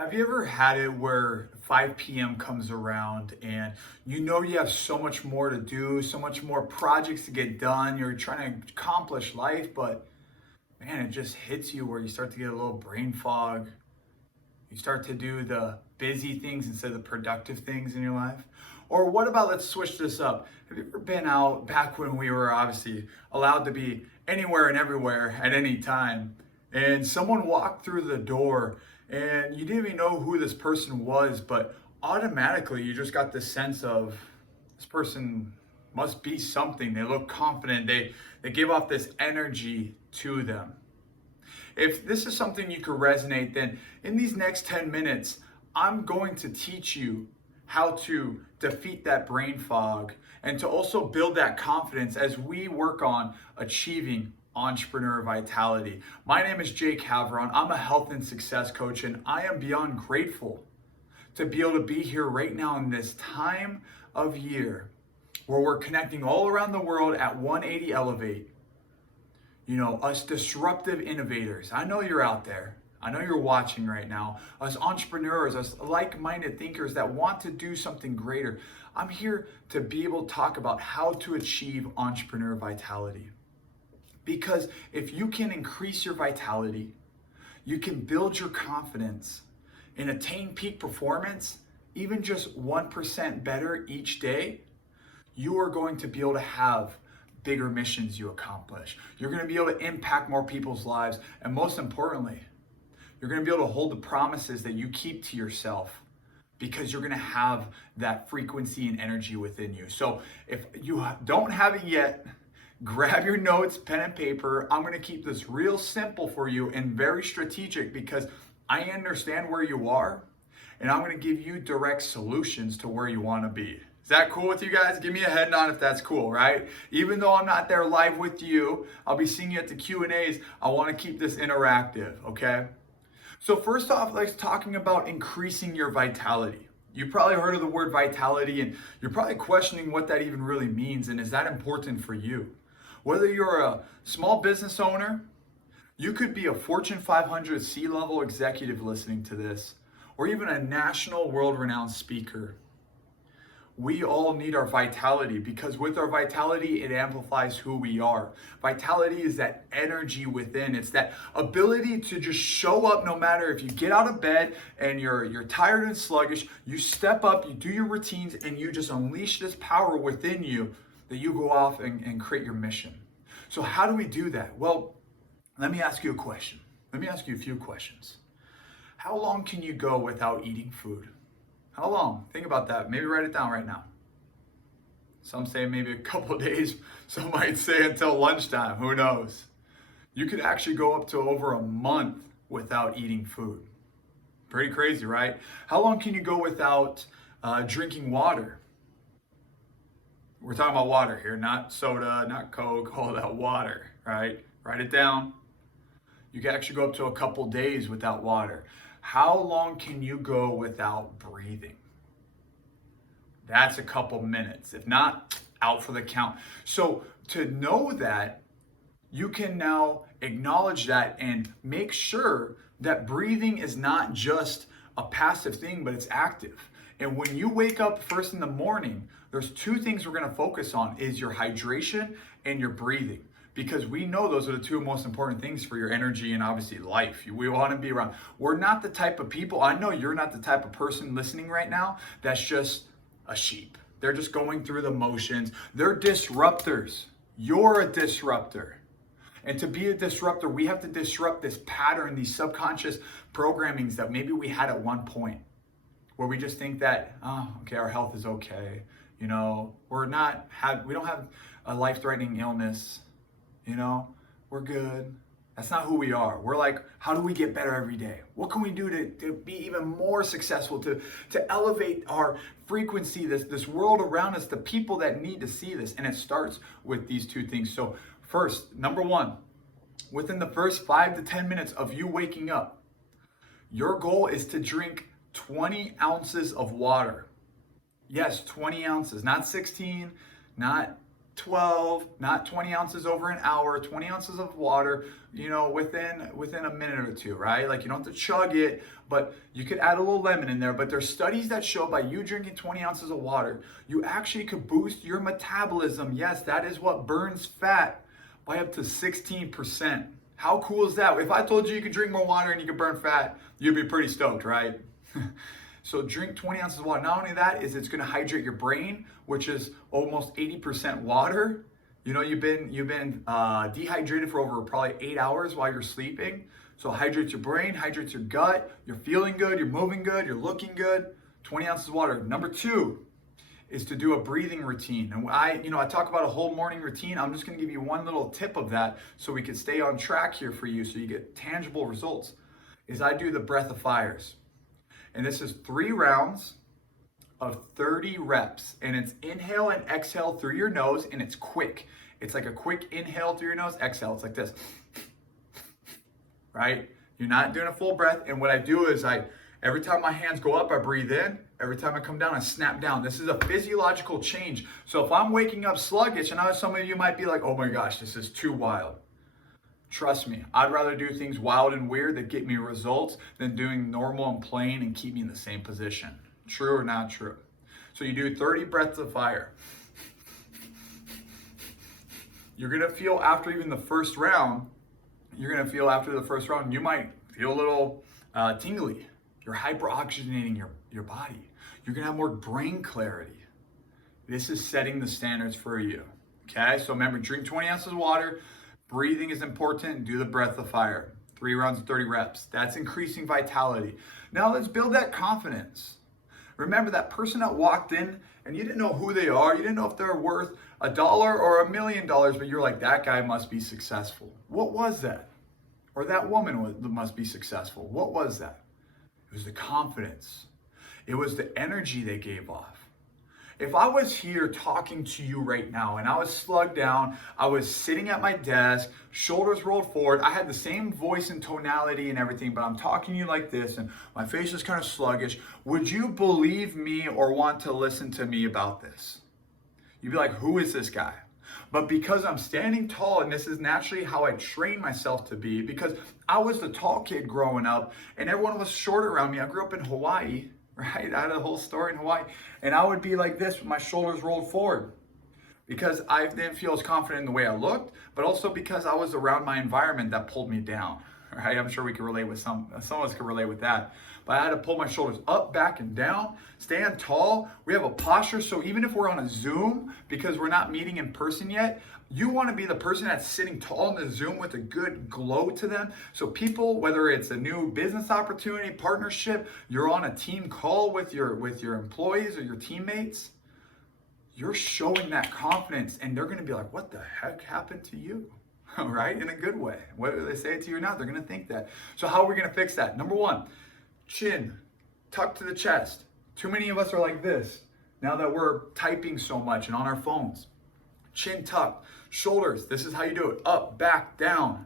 Have you ever had it where 5 p.m. comes around and you know you have so much more to do, so much more projects to get done, you're trying to accomplish life, but man, it just hits you where you start to get a little brain fog. You start to do the busy things instead of the productive things in your life? Or what about, let's switch this up. Have you ever been out back when we were obviously allowed to be anywhere and everywhere at any time, and someone walked through the door and you didn't even know who this person was, but automatically you just got this sense of this person must be something. They look confident. They give off this energy to them. If this is something you could resonate, then in these next 10 minutes, I'm going to teach you how to defeat that brain fog and to also build that confidence as we work on achieving entrepreneur vitality. My name is Jake Havron. I'm a health and success coach, and I am beyond grateful to be able to be here right now in this time of year where we're connecting all around the world at 180 Elevate. You know, us disruptive innovators. I know you're out there. I know you're watching right now. Us entrepreneurs, us like-minded thinkers that want to do something greater. I'm here to be able to talk about how to achieve entrepreneur vitality. Because if you can increase your vitality, you can build your confidence and attain peak performance, even just 1% better each day, you are going to be able to have bigger missions you accomplish. You're going to be able to impact more people's lives. And most importantly, you're going to be able to hold the promises that you keep to yourself because you're going to have that frequency and energy within you. So if you don't have it yet, grab your notes, pen and paper. I'm going to keep this real simple for you and very strategic because I understand where you are and I'm going to give you direct solutions to where you want to be. Is that cool with you guys? Give me a head nod if that's cool, right? Even though I'm not there live with you, I'll be seeing you at the Q&As. I want to keep this interactive, okay? So first off, let's talking about increasing your vitality. You've probably heard of the word vitality and you're probably questioning what that even really means and is that important for you? Whether you're a small business owner, you could be a Fortune 500 C-level executive listening to this, or even a national world-renowned speaker. We all need our vitality because with our vitality, it amplifies who we are. Vitality is that energy within. It's that ability to just show up no matter if you get out of bed and you're tired and sluggish, you step up, you do your routines, and you just unleash this power within you that you go off and create your mission. So how do we do that? Well, let me ask you a question. Let me ask you a few questions. How long can you go without eating food? How long? Think about that. Maybe write it down right now. Some say maybe a couple of days. Some might say until lunchtime. Who knows? You could actually go up to over a month without eating food. Pretty crazy, right? How long can you go without drinking water? We're talking about water here, not soda, not Coke, all that water, right? Write it down. You can actually go up to a couple days without water. How long can you go without breathing? That's a couple minutes. If not, out for the count. So to know that, you can now acknowledge that and make sure that breathing is not just a passive thing, but it's active. And when you wake up first in the morning, there's two things we're going to focus on is your hydration and your breathing. Because we know those are the two most important things for your energy and obviously life. We want to be around. We're not the type of people, I know you're not the type of person listening right now that's just a sheep. They're just going through the motions. They're disruptors. You're a disruptor. And to be a disruptor, we have to disrupt this pattern, these subconscious programmings that maybe we had at one point where we just think that, oh, okay, our health is okay. You know, we don't have a life-threatening illness. You know, we're good. That's not who we are. We're like, how do we get better every day? What can we do to be even more successful, to elevate our frequency, this world around us, the people that need to see this? And it starts with these two things. So first, number one, within the first 5 to 10 minutes of you waking up, your goal is to drink 20 ounces of water. Yes, 20 ounces, not 16, not 12, not 20 ounces over an hour, 20 ounces of water, within a minute or two, right? Like you don't have to chug it, but you could add a little lemon in there. But there's studies that show by you drinking 20 ounces of water, you actually could boost your metabolism. Yes, that is what burns fat by up to 16%. How cool is that? If I told you you could drink more water and you could burn fat, you'd be pretty stoked, right? So drink 20 ounces of water. Not only that, is it's going to hydrate your brain, which is almost 80% water. You've been dehydrated for over probably 8 hours while you're sleeping. So hydrates your brain, hydrates your gut. You're feeling good, you're moving good, you're looking good. 20 ounces of water. Number 2 is to do a breathing routine. And I talk about a whole morning routine. I'm just going to give you one little tip of that so we can stay on track here for you so you get tangible results. Is I do the breath of fires. And this is 3 rounds of 30 reps. And it's inhale and exhale through your nose, and it's quick. It's like a quick inhale through your nose, exhale. It's like this, right? You're not doing a full breath. And what I do is every time my hands go up, I breathe in. Every time I come down, I snap down. This is a physiological change. So if I'm waking up sluggish, and I know some of you might be like, oh my gosh, this is too wild. Trust me, I'd rather do things wild and weird that get me results than doing normal and plain and keep me in the same position. True or not true? So you do 30 breaths of fire. You're gonna feel after even the first round, you might feel a little tingly. You're hyperoxygenating your body. You're gonna have more brain clarity. This is setting the standards for you, okay? So remember, drink 20 ounces of water. Breathing is important. Do the breath of fire. 3 rounds of 30 reps. That's increasing vitality. Now let's build that confidence. Remember that person that walked in and you didn't know who they are. You didn't know if they're worth $1 or $1 million, but you're like, that guy must be successful. What was that? Or that woman must be successful. What was that? It was the confidence. It was the energy they gave off. If I was here talking to you right now and I was slugged down, I was sitting at my desk, shoulders rolled forward, I had the same voice and tonality and everything, but I'm talking to you like this and my face is kind of sluggish, would you believe me or want to listen to me about this? You'd be like, who is this guy? But because I'm standing tall, and this is naturally how I train myself to be, because I was the tall kid growing up and everyone was short around me. I grew up in Hawaii, right? I had a whole story in Hawaii. And I would be like this with my shoulders rolled forward because I didn't feel as confident in the way I looked, but also because I was around my environment that pulled me down, right? I'm sure we can relate with some of us can relate with that. But I had to pull my shoulders up, back, and down, stand tall. We have a posture. So even if we're on a Zoom, because we're not meeting in person yet, you want to be the person that's sitting tall in the Zoom with a good glow to them. So people, whether it's a new business opportunity, partnership, you're on a team call with your employees or your teammates, you're showing that confidence and they're going to be like, what the heck happened to you? Right? In a good way. Whether they say it to you or not, they're going to think that. So how are we going to fix that? Number 1, chin tucked to the chest. Too many of us are like this now that we're typing so much and on our phones. Chin tucked, shoulders, this is how you do it. Up, back, down.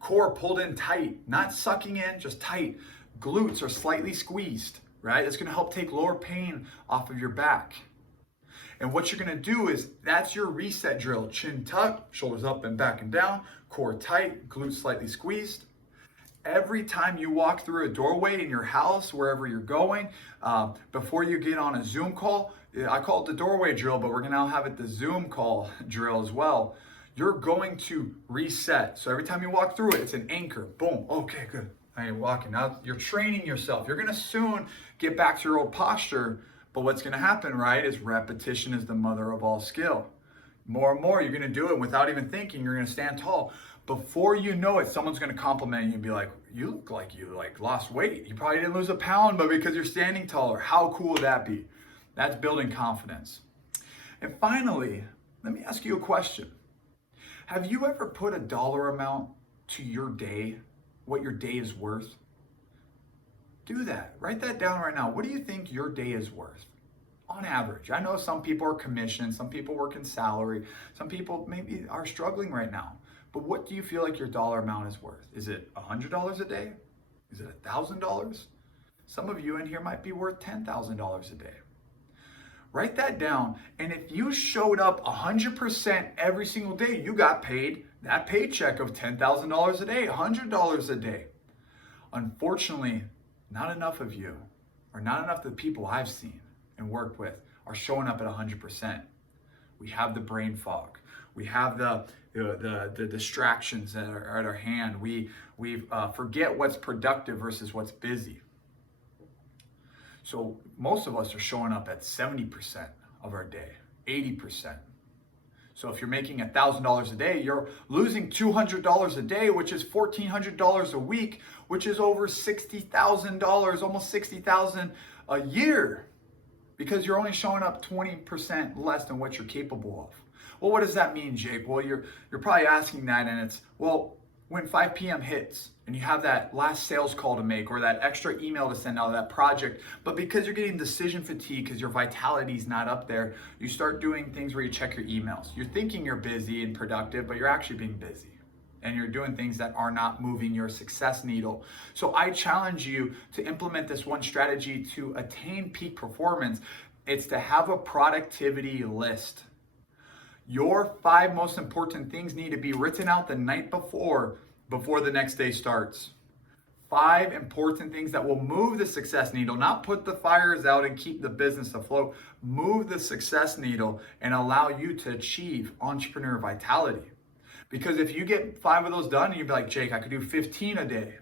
Core pulled in tight, not sucking in, just tight. Glutes are slightly squeezed, right? It's gonna help take lower pain off of your back. And what you're gonna do is, that's your reset drill. Chin tucked, shoulders up and back and down, core tight, glutes slightly squeezed. Every time you walk through a doorway in your house, wherever you're going, before you get on a Zoom call, I call it the doorway drill, but we're gonna now have it the Zoom call drill as well. You're going to reset. So every time you walk through it, it's an anchor. Boom, okay, good. Now you're walking. Now you're training yourself. You're gonna soon get back to your old posture, but what's gonna happen, right, is repetition is the mother of all skill. More and more, you're gonna do it without even thinking. You're gonna stand tall. Before you know it, someone's gonna compliment you and be like, you look like you lost weight. You probably didn't lose a pound, but because you're standing taller. How cool would that be? That's building confidence. And finally, let me ask you a question. Have you ever put a dollar amount to your day, what your day is worth? Do that. Write that down right now. What do you think your day is worth? On average. I know some people are commissioned, some people work in salary, some people maybe are struggling right now. But what do you feel like your dollar amount is worth? Is it $100 a day? Is it $1,000? Some of you in here might be worth $10,000 a day. Write that down. And if you showed up 100% every single day, you got paid that paycheck of $10,000 a day, $100 a day. Unfortunately, not enough of you, or not enough of the people I've seen and worked with, are showing up at 100%. We have the brain fog. We have the distractions that are at our hand. We forget what's productive versus what's busy. So most of us are showing up at 70% of our day, 80%. So if you're making $1,000 a day, you're losing $200 a day, which is $1,400 a week, which is over $60,000, almost $60,000 a year, because you're only showing up 20% less than what you're capable of. Well, what does that mean, Jake? Well, you're probably asking that, and it's, well, when 5 p.m. hits and you have that last sales call to make or that extra email to send out of that project, but because you're getting decision fatigue because your vitality is not up there, you start doing things where you check your emails. You're thinking you're busy and productive, but you're actually being busy. And you're doing things that are not moving your success needle. So I challenge you to implement this one strategy to attain peak performance. It's to have a productivity list. Your 5 most important things need to be written out the night before the next day starts. 5 important things that will move the success needle, not put the fires out and keep the business afloat. Move the success needle and allow you to achieve entrepreneur vitality. Because if you get 5 of those done and you'd be like, Jake, I could do 15 a day.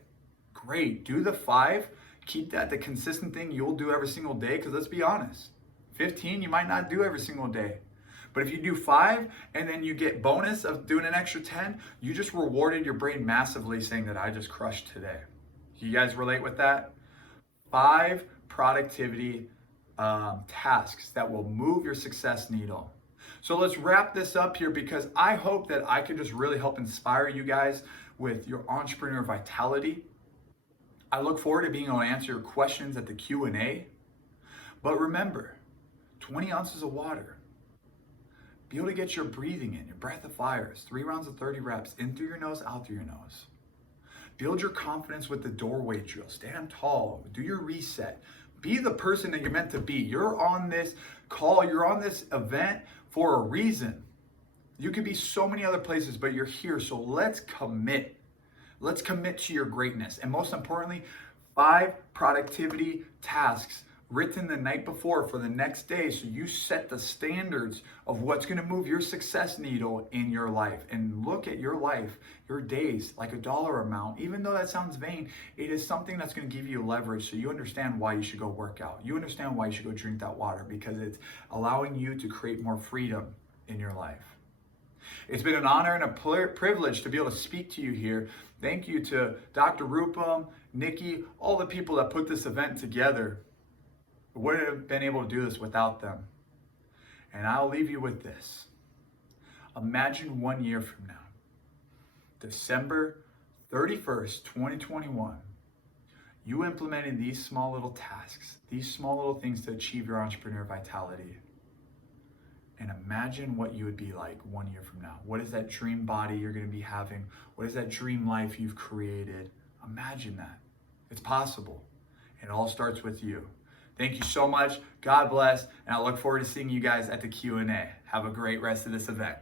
Great, do the 5. Keep that the consistent thing you'll do every single day, because let's be honest, 15 you might not do every single day. But if you do 5 and then you get bonus of doing an extra 10, you just rewarded your brain massively, saying that I just crushed today. You guys relate with that? 5 productivity tasks that will move your success needle. So let's wrap this up here, because I hope that I can just really help inspire you guys with your entrepreneur vitality. I look forward to being able to answer your questions at the Q&A. But remember, 20 ounces of water. Be able to get your breathing in, your breath of fires, 3 rounds of 30 reps, in through your nose, out through your nose. Build your confidence with the doorway drill. Stand tall, do your reset. Be the person that you're meant to be. You're on this call, you're on this event for a reason. You could be so many other places, but you're here, so let's commit. Let's commit to your greatness. And most importantly, 5 productivity tasks written the night before for the next day, so you set the standards of what's going to move your success needle in your life. And look at your life, your days, like a dollar amount. Even though that sounds vain, it is something that's going to give you leverage, so you understand why you should go work out. You understand why you should go drink that water, because it's allowing you to create more freedom in your life. It's been an honor and a privilege to be able to speak to you here. Thank you to Dr. Rupam, Nikki, all the people that put this event together. We wouldn't have been able to do this without them. And I'll leave you with this. Imagine 1 year from now, December 31st, 2021, you implementing these small little tasks, these small little things to achieve your entrepreneur vitality. And imagine what you would be like 1 year from now. What is that dream body you're going to be having? What is that dream life you've created? Imagine that. It's possible. It all starts with you. Thank you so much. God bless. And I look forward to seeing you guys at the Q&A. Have a great rest of this event.